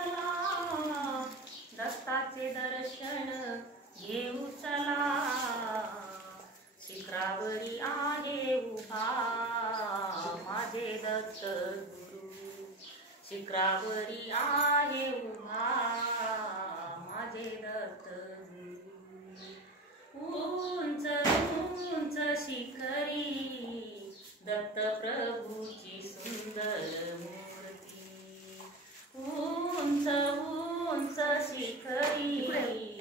चला, दत्ताचे दर्शन घेऊ चला. शिखरावरी आहे उभा माझे दत्त गुरु. शिखरावरी आहे उभा माझे दत्त गुरु. उंच उंच शिखरी दत्त प्रभूची सुंदर मूर्ती. उंच उंच शिखरी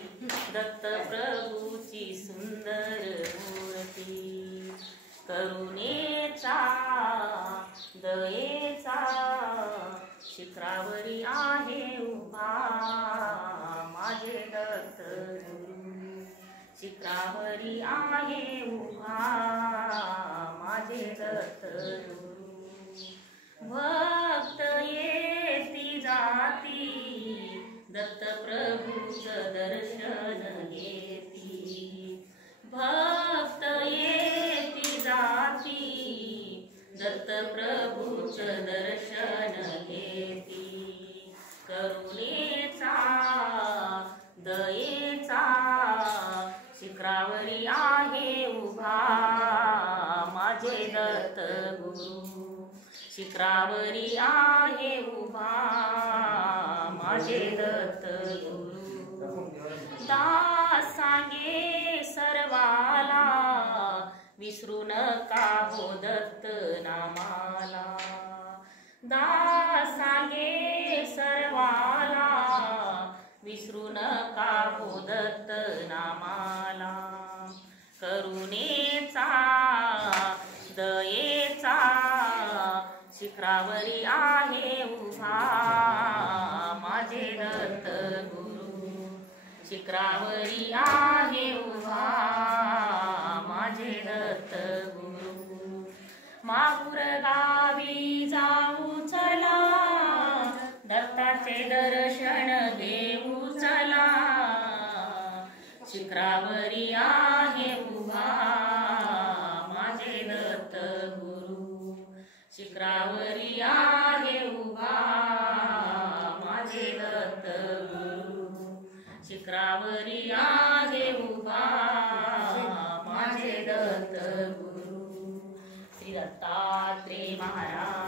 दत्त प्रभूची सुंदर मूर्ती. करुणेचा दयेचा शिखरावरी आहे उभा माझे दत्त गुरु. शिखरावरी आहे उभा माझे दत्त गुरु. भक्त येती जाती दत्त प्रभूचं दर्शन घेती. भक्त येती जाती दत्त प्रभूचं दर्शन घेती. करुणेचा दयेचा शिखरावरी आहे उभा माझे दत्त गुरु. शिखरावरी आहे उभा माझे दत्त गुरु. दास सांगे सर्वाला विसरू नका हो दत्त नामाला. दास सांगे सर्वाला विसरू नका हो दत्त नामाला. करुणेचा दयेचा शिखरावरी आहे उभा माझे दत्त गुरु. शिखरावरी आहे उभा माझे दत्त गुरु. माहुर गावी जाऊ चला, दत्ताचे दर्शन घेऊ चला. शिखरावरी आहे उभा माझे दत्त गुरु. शिखरावरी आहे उभा माझे दत्त गुरु. शिखरावरी आहे उभा माझे दत्त गुरु. श्री दत्तात्रेय महाराज.